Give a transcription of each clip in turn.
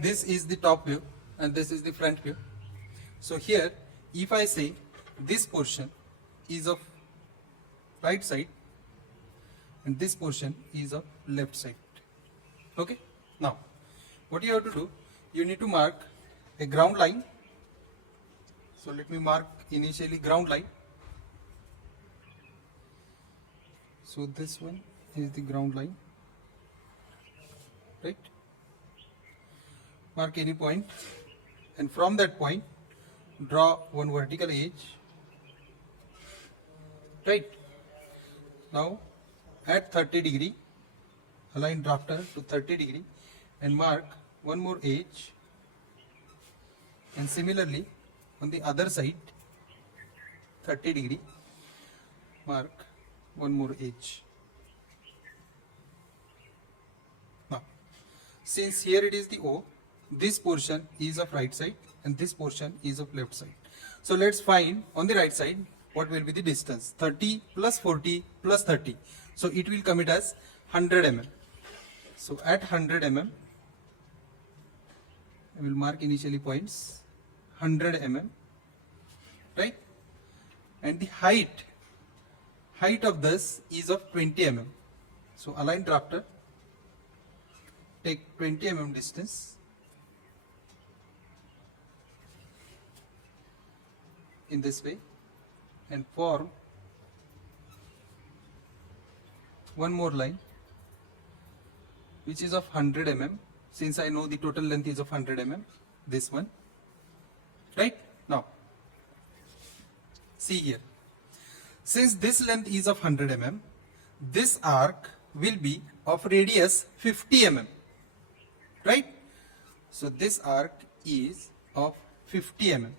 This is the top view and this is the front view. So here, if I say this portion is of right side and this portion is of left side. Okay. Now, what you have to do, you need to mark a ground line. So let me mark initially ground line. So this one is the ground line, right? Mark any point, and from that point draw one vertical edge, right? Now at 30 degree, align drafter to 30 degree and mark one more edge, and similarly on the other side 30 degree, mark one more edge. Now since here it is the O, this portion is of right side and this portion is of left side. So let's find on the right side what will be the distance. 30 plus 40 plus 30. So it will come it as 100 mm. So at 100 mm, I will mark initially points 100 mm, right? And the height of this is of 20 mm. So align drafter, take 20 mm distance in this way and form one more line which is of 100 mm. Since I know the total length is of 100 mm, this one, right? Now see here, since this length is of 100 mm, this arc will be of radius 50 mm, right? So this arc is of 50 mm.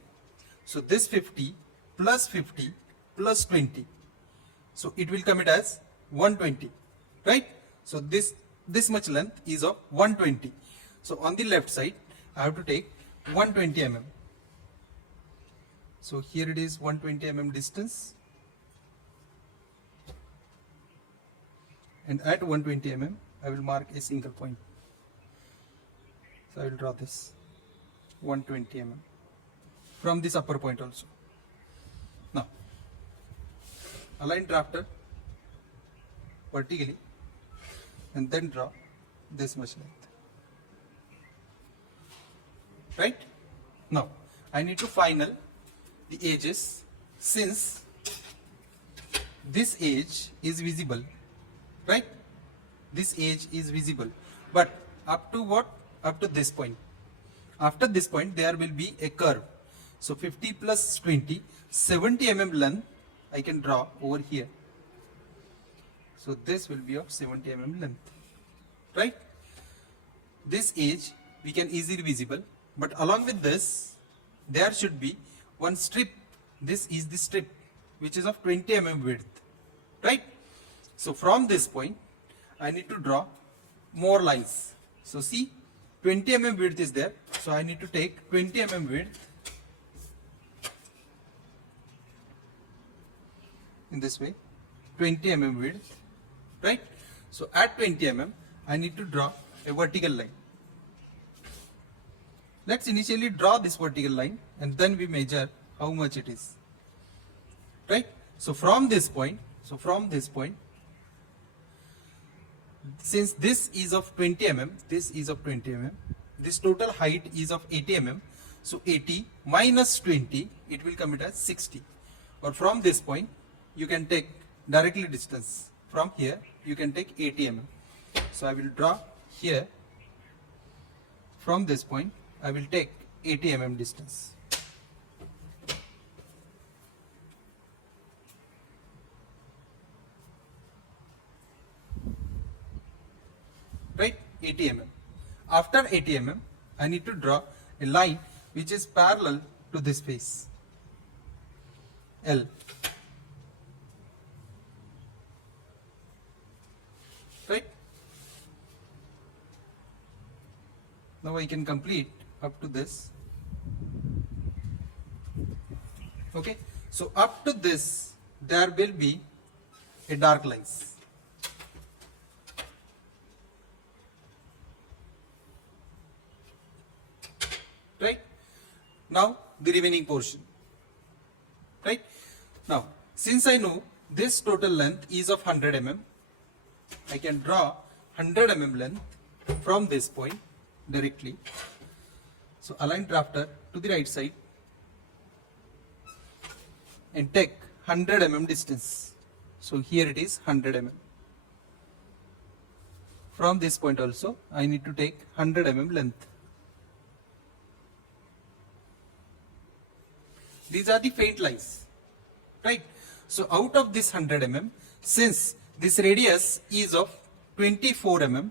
So this 50 plus 20, so it will come it as 120, right? So this much length is of 120. So on the left side I have to take 120 mm. So here it is 120 mm distance, and at 120 mm I will mark a single point. So I will draw this 120 mm from this upper point also. Now align drafter vertically and then draw this much length, right? Now I need to final the edges. Since this edge is visible, right? This edge is visible, but up to what? Up to this point. After this point there will be a curve. So 50 plus 20, 70 mm length I can draw over here. So this will be of 70 mm length, right? This edge we can easily visible, but along with this there should be one strip. This is the strip which is of 20 mm width, right? So from this point I need to draw more lines. So see, 20 mm width is there, so I need to take 20 mm width in this way, 20 mm width, right? So at 20 mm I need to draw a vertical line. Let's initially draw this vertical line and then we measure how much it is, right? So from this point, since this is of 20 mm, this is of 20 mm, this total height is of 80 mm, so 80 minus 20, it will come it as 60. Or from this point you can take directly distance. From here you can take 80 mm. So I will draw here, from this point I will take 80 mm distance. Right? 80 mm. After 80 mm I need to draw a line which is parallel to this face, L. Right? Now I can complete up to this. Okay, so up to this there will be a dark lines. right? Now the remaining portion, right? Now since I know this total length is of 100 mm, I can draw 100 mm length from this point directly. So align drafter to the right side and take 100 mm distance. So here it is 100 mm. From this point also I need to take 100 mm length. These are the faint lines, right? So out of this 100 mm, since this radius is of 24 mm,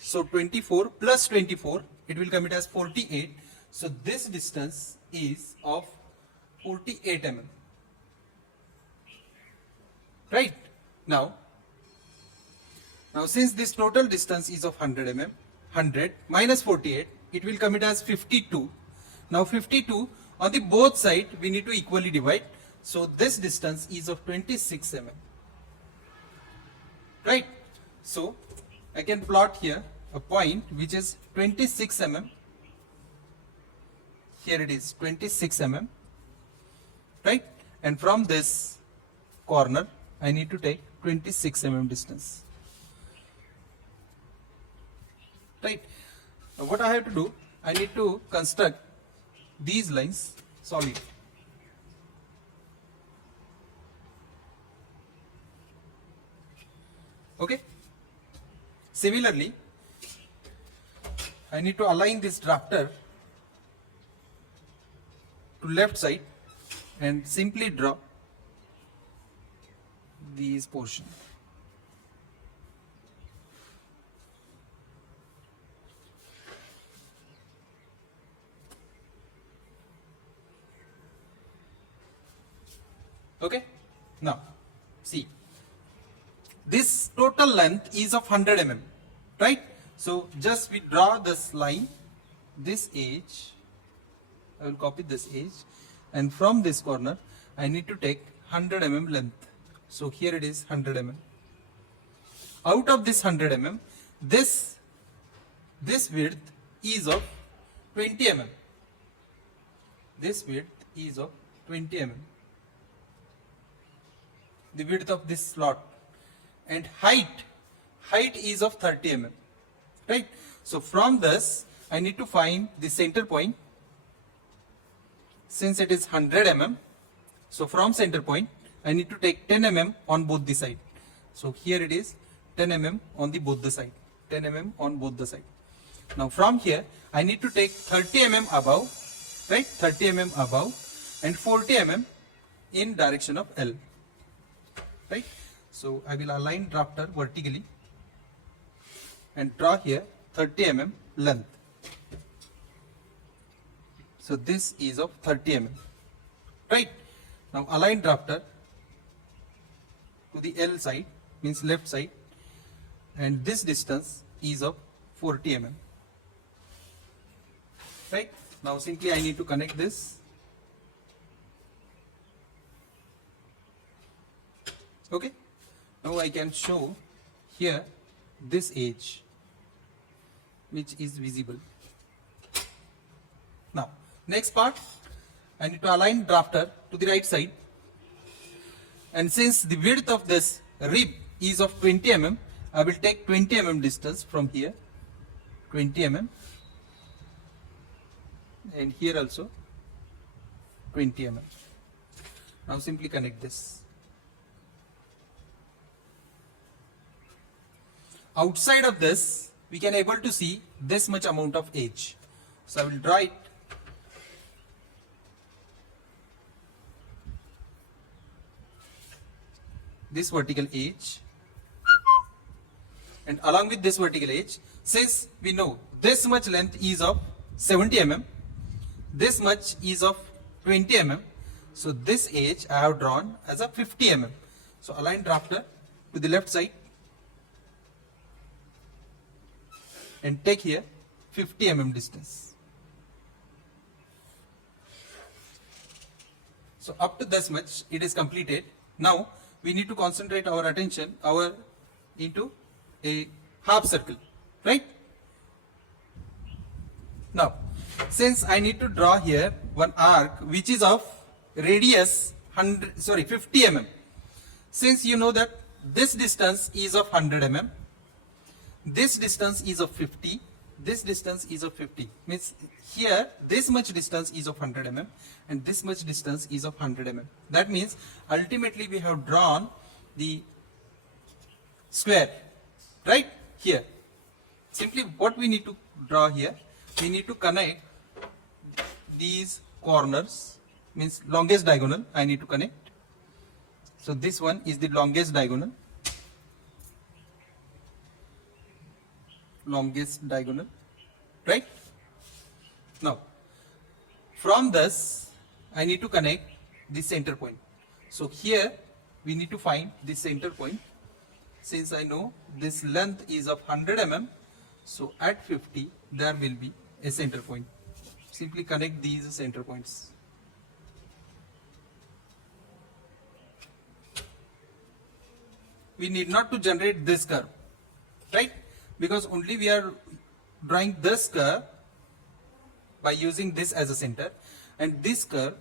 so 24 plus 24, it will come it as 48. So this distance is of 48 mm. Right? Now since this total distance is of 100 mm, 100 minus 48, it will come it as 52. Now 52 on the both side we need to equally divide. So this distance is of 26 mm. Right? So I can plot here a point which is 26 mm. Here it is 26 mm. Right? And from this corner I need to take 26 mm distance. Right? Now what I have to do, I need to construct these lines solid. Okay? Similarly, I need to align this drafter to left side and simply draw these portion. Okay? Now, see. This total length is of 100 mm, right? So just we draw this line, this edge, I will copy this edge, and from this corner I need to take 100 mm length. So here it is 100 mm. Out of this 100 mm, this width is of 20 mm. This width is of 20 mm. The width of this slot. And height is of 30 mm, right? So from this I need to find the center point. Since it is 100 mm, so from center point I need to take 10 mm on both the side. So here it is 10 mm on the both the side, 10 mm on both the side. Now from here I need to take 30 mm above, right? 30 mm above and 40 mm in direction of L, right? So I will align drafter vertically and draw here 30 mm length. So this is of 30 mm, right? Now align drafter to the L side, means left side, and this distance is of 40 mm, right? Now simply I need to connect this. Okay? Now I can show here this edge which is visible. Now next part, I need to align drafter to the right side, and since the width of this rib is of 20 mm, I will take 20 mm distance from here, 20 mm, and here also 20 mm. Now simply connect this. Outside of this we can able to see this much amount of edge. So I will draw it. This vertical edge, and along with this vertical edge, since we know this much length is of 70 mm, this much is of 20 mm, so this edge I have drawn as a 50 mm. So align drafter to the left side and take here 50 mm distance. So up to this much it is completed. Now we need to concentrate our attention into a half circle, right? Now since I need to draw here one arc which is of radius 50 mm. Since you know that this distance is of 100 mm, this distance is of 50, this distance is of 50, means here this much distance is of 100 mm and this much distance is of 100 mm. That means ultimately we have drawn the square right here. Simply what we need to draw here, we need to connect these corners, means longest diagonal I need to connect. So this one is the longest diagonal, right? Now from this I need to connect the center point. So here we need to find the center point. Since I know this length is of 100 mm, so at 50 there will be a center point. Simply connect these center points. We need not to generate this curve, right? Because only we are drawing this curve by using this as a center and this curve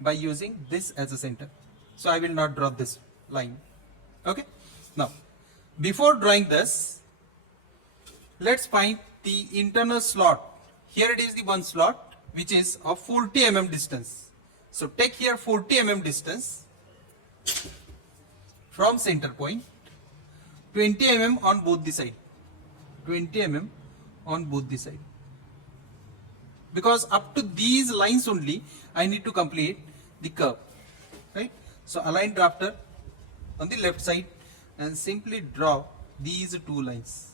by using this as a center. So I will not draw this line. Okay. Now, before drawing this, let's find the internal slot. Here it is the one slot which is of 40 mm distance. So take here 40 mm distance from center point, 20 mm on both the side, 20 mm on both the side. Because up to these lines only I need to complete the curve, right? So align drafter on the left side and simply draw these two lines.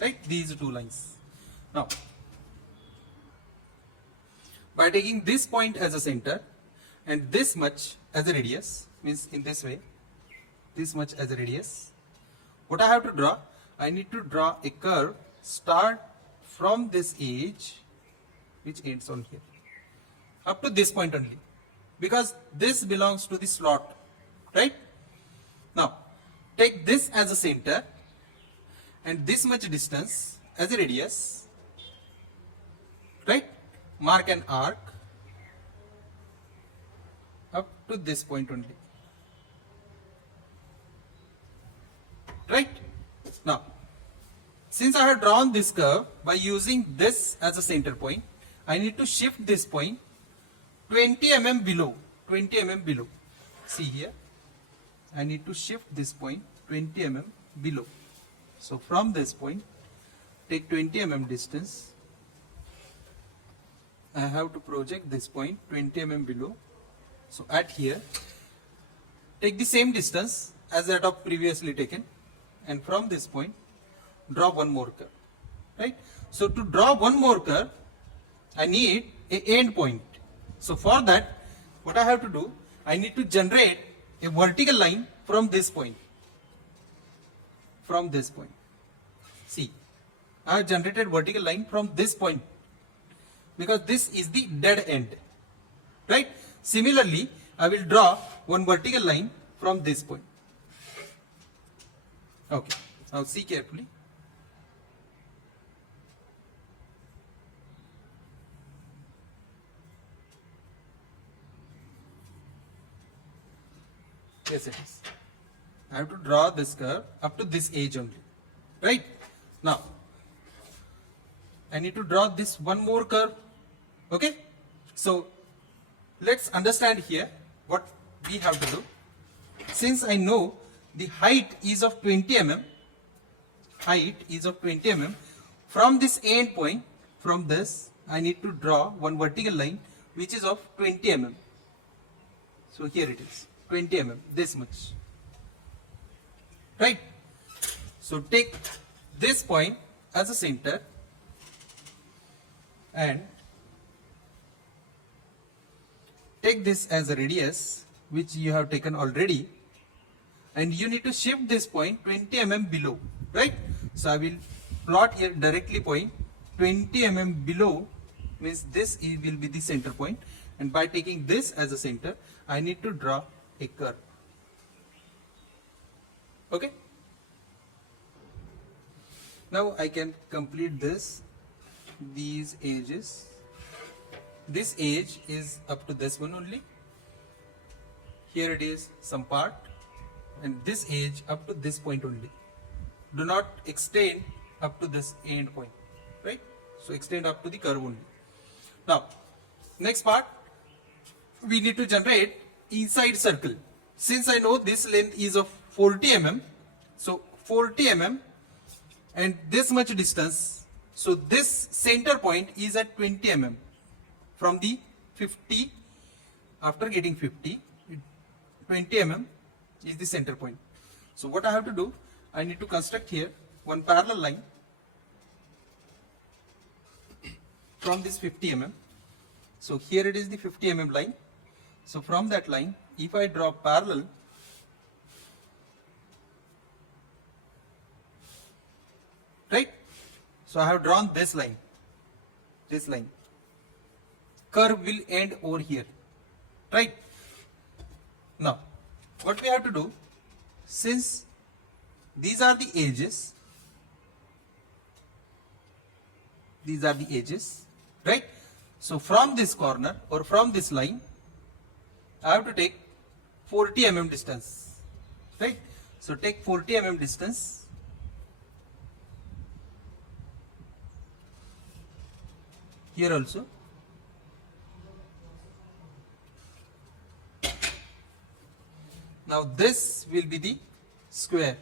Right, these two lines. Now, by taking this point as a center and this much as a radius, means in this way, this much as a radius, what I have to draw? I need to draw a curve start from this edge which ends on here up to this point only, because this belongs to the slot, right? Now take this as a center and this much distance as a radius, right? Mark an arc up to this point only, right? Now since I have drawn this curve by using this as a center point, I need to shift this point 20 mm below, 20 mm below. See here, I need to shift this point 20 mm below. So from this point, take 20 mm distance. I have to project this point 20 mm below. So at here, take the same distance as that of previously taken, and from this point, draw one more curve, right? So to draw one more curve, I need an end point. So for that, what I have to do, I need to generate a vertical line from this point. From this point. See, I have generated vertical line from this point because this is the dead end, right? Similarly, I will draw one vertical line from this point. Okay, now see carefully. Yes, it is. I have to draw this curve up to this edge only, right? Now, I need to draw this one more curve, okay? So, let's understand here what we have to do. Since I know the height is of 20 mm, from this end point, from this, I need to draw one vertical line which is of 20 mm. So, here it is, 20 mm, this much. Right? So take this point as a center and take this as a radius which you have taken already, and you need to shift this point 20 mm below, right? So I will plot here directly point 20 mm below, means this will be the center point, and by taking this as a center I need to draw a curve. Okay, Now I can complete these edges. This edge is up to this one only. Here it is some part, and this edge up to this point only. Do not extend up to this end point, right? So extend up to the curve only. Now, next part, we need to generate inside circle. Since I know this length is of 40 mm, so 40 mm and this much distance, so this center point is at 20 mm from the 50. After getting 50, 20 mm is the center point. So what I have to do, I need to construct here one parallel line from this 50 mm. So here it is the 50 mm line. So from that line, if I draw parallel, right? So I have drawn this line. Curve will end over here, right? Now, what we have to do, since these are the edges, right? So from this corner or from this line, I have to take 40 mm distance, right? So take 40 mm distance. Here also. Now this will be the square.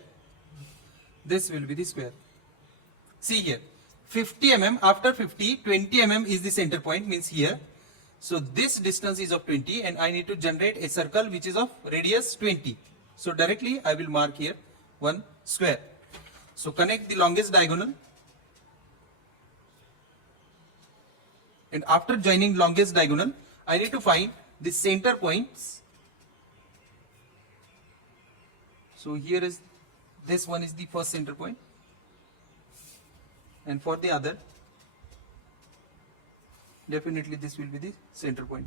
See here, 50 mm, after 50, 20 mm is the center point, means here. So this distance is of 20 and I need to generate a circle which is of radius 20. So directly I will mark here one square. So connect the longest diagonal. And after joining longest diagonal, I need to find the center points. So here is, this one is the first center point. And for the other, definitely this will be the center point,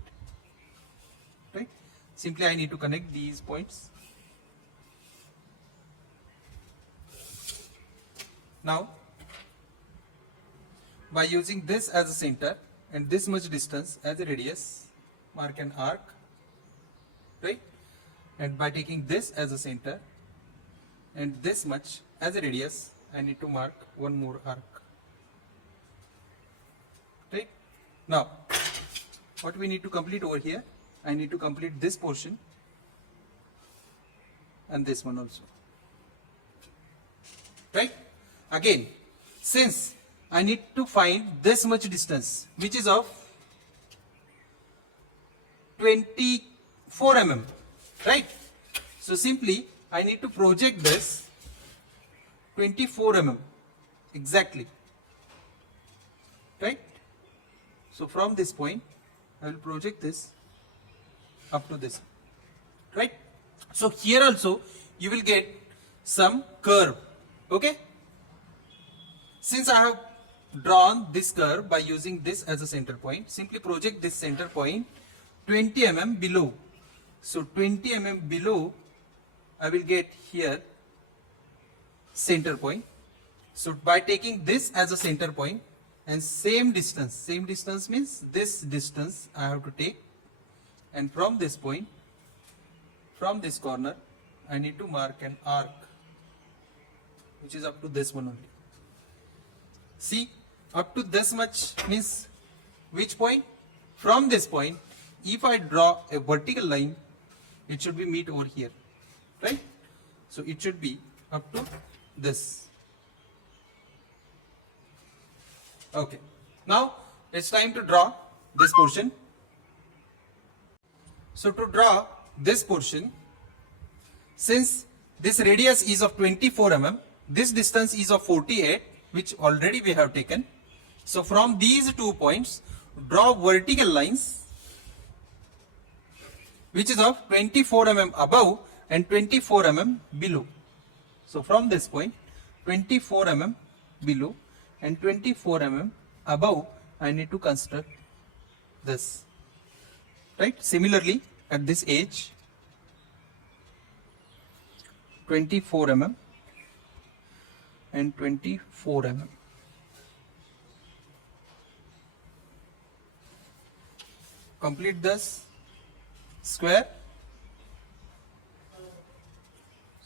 right? Simply I need to connect these points. Now, by using this as a center and this much distance as a radius, mark an arc, right? And by taking this as a center and this much as a radius, I need to mark one more arc. Right? Now, what we need to complete over here, I need to complete this portion and this one also. Right? Again, since I need to find this much distance, which is of 24 mm, right? So simply I need to project this 24 mm exactly, right? So from this point I will project this up to this, right? So here also you will get some curve, okay? Since I have drawn this curve by using this as a center point, simply project this center point 20 mm below. So 20 mm below I will get here center point. So by taking this as a center point and same distance means this distance I have to take, and from this point, from this corner, I need to mark an arc which is up to this one only. See, up to this much means which point? From this point, if I draw a vertical line, it should be meet over here, right? So it should be up to this. Okay, now it's time to draw this portion. So to draw this portion, since this radius is of 24 mm, this distance is of 48, which already we have taken. So from these 2 points, draw vertical lines which is of 24 mm above and 24 mm below. So from this point, 24 mm below and 24 mm above, I need to construct this, right? Similarly, at this edge, 24 mm and 24 mm. Complete this square.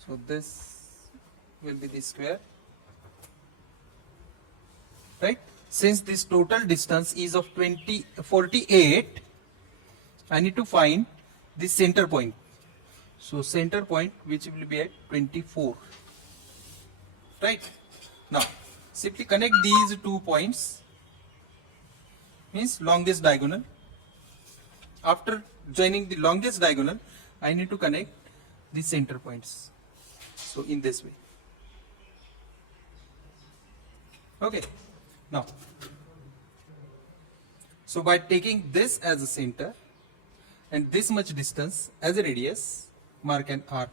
So this will be the square, right? Since this total distance is of 48, I need to find the center point. So center point which will be at 24, right? Now simply connect these 2 points, means longest diagonal. After joining the longest diagonal, I need to connect the center points. So in this way. Okay. Now, so by taking this as a center and this much distance as a radius, mark an arc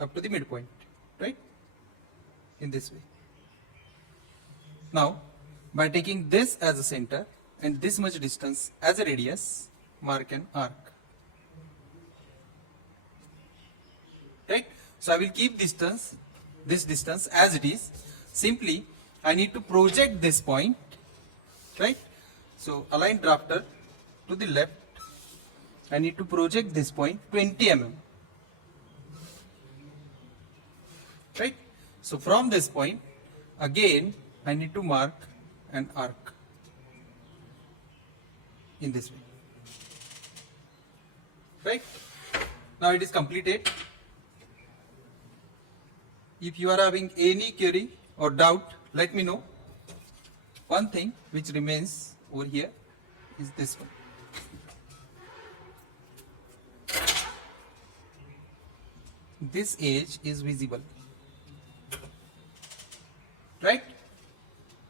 up to the midpoint, right? In this way. Now, by taking this as a center and this much distance as a radius, mark an arc. Right? So I will keep this distance as it is. Simply, I need to project this point, right? So align drafter to the left. I need to project this point 20 mm. Right? So from this point, again, I need to mark an arc in this way. Right? Now it is completed. If you are having any query or doubt, let me know. One thing which remains over here is this one. This edge is visible. Right?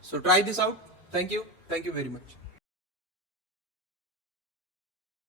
So try this out. Thank you. Thank you very much.